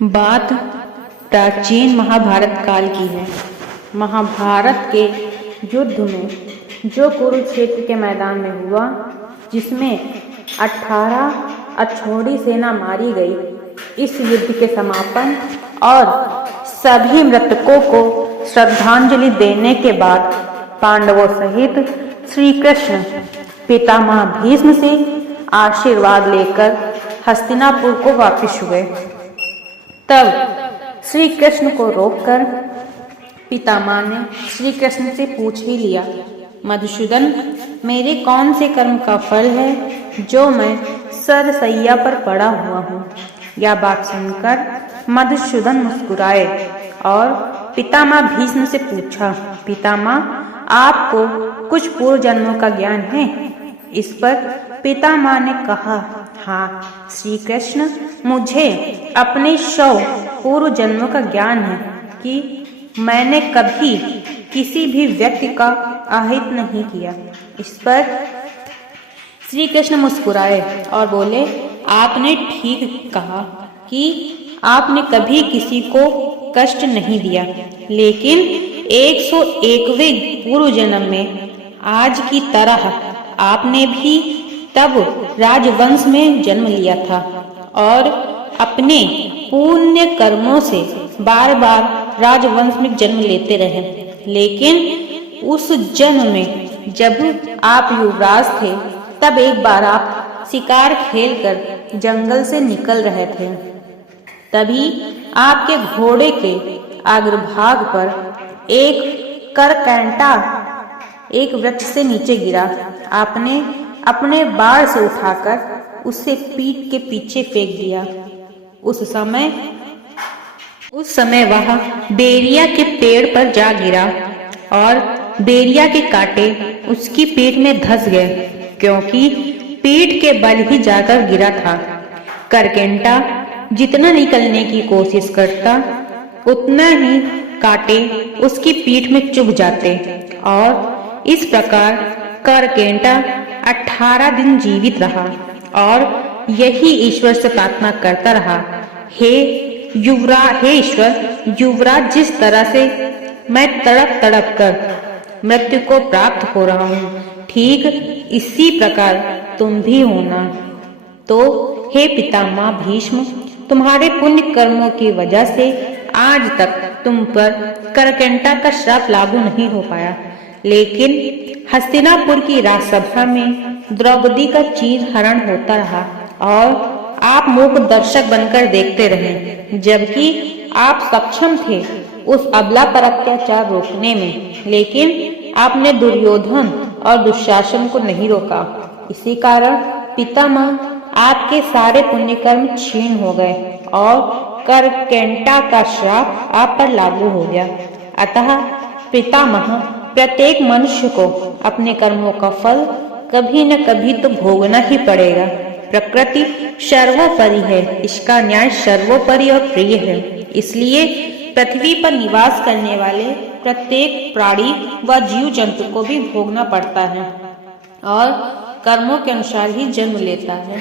बात प्राचीन महाभारत काल की है। महाभारत के युद्ध में जो कुरुक्षेत्र के मैदान में हुआ, जिसमें 18 अछोड़ी सेना मारी गई, इस युद्ध के समापन और सभी मृतकों को श्रद्धांजलि देने के बाद पांडवों सहित श्री कृष्ण पितामह भीष्म से आशीर्वाद लेकर हस्तिनापुर को वापस हुए। तब श्री कृष्ण को रोककर पितामह ने श्री कृष्ण से पूछ ही लिया, मधुसूदन, मेरे कौन से कर्म का फल है जो मैं सरसैया पर पड़ा हुआ हूँ? यह बात सुनकर मधुसूदन मुस्कुराए और पितामह भीष्म से पूछा, पितामह, आपको कुछ पूर्व जन्मों का ज्ञान है? इस पर पितामह ने कहा, हाँ श्री कृष्ण, मुझे अपने 100 पूर्व जन्मों का ज्ञान है कि मैंने कभी किसी भी व्यक्ति का आहित नहीं किया। इस पर श्री कृष्ण मुस्कुराए और बोले, आपने ठीक कहा कि आपने कभी किसी को कष्ट नहीं दिया, लेकिन 101वें पूर्व जन्म में आज की तरह आपने भी तब राजवंश में जन्म लिया था और अपने पुण्य कर्मों से बार बार राजवंश में जन्म लेते रहे। लेकिन उस जन्म में जब आप युवराज थे, तब एक बार आप शिकार खेलकर जंगल से निकल रहे थे। तभी आपके घोड़े के अग्रभाग पर एक करकैंटा एक वृक्ष से नीचे गिरा। आपने अपने बाण से उठाकर उसे पीठ के पीछे फेंक दिया। उस समय वह बेरिया के पेड़ पर जा गिरा और बेरिया के कांटे उसकी पीठ में धंस गए, क्योंकि पीठ के बल ही जाकर गिरा था। करकैंटा जितना निकलने की कोशिश करता, उतना ही कांटे उसकी पीठ में चुभ जाते और इस प्रकार करकैंटा 18 दिन जीवित रहा और यही ईश्वर से प्रार्थना करता रहा, हे ईश्वर, युवराज, जिस तरह से मैं तड़प तड़प कर मृत्यु को प्राप्त हो रहा हूँ, ठीक इसी प्रकार तुम भी होना। तो हे पितामह भीष्म, तुम्हारे पुण्य कर्मों की वजह से आज तक तुम पर करकैंटा का श्राप लागू नहीं हो पाया, लेकिन हस्तिनापुर की राजसभा में द्रौपदी का चीर हरण होता रहा और आप मूक दर्शक बनकर देखते रहे, जबकि आप सक्षम थे उस अबला पर अत्याचार रोकने में, लेकिन आपने दुर्योधन और दुशासन को नहीं रोका। इसी कारण पितामह आपके सारे पुण्य कर्म क्षीण हो गए और करकैंटा का श्राप आप पर लागू हो गया। अतः पितामह, प्रत्येक मनुष्य को अपने कर्मों का फल कभी न कभी तो भोगना ही पड़ेगा। प्रकृति सर्वोपरि है, इसका न्याय सर्वोपरि और प्रिय है। इसलिए पृथ्वी पर निवास करने वाले प्रत्येक प्राणी व जीव जंतु को भी भोगना पड़ता है और कर्मों के अनुसार ही जन्म लेता है।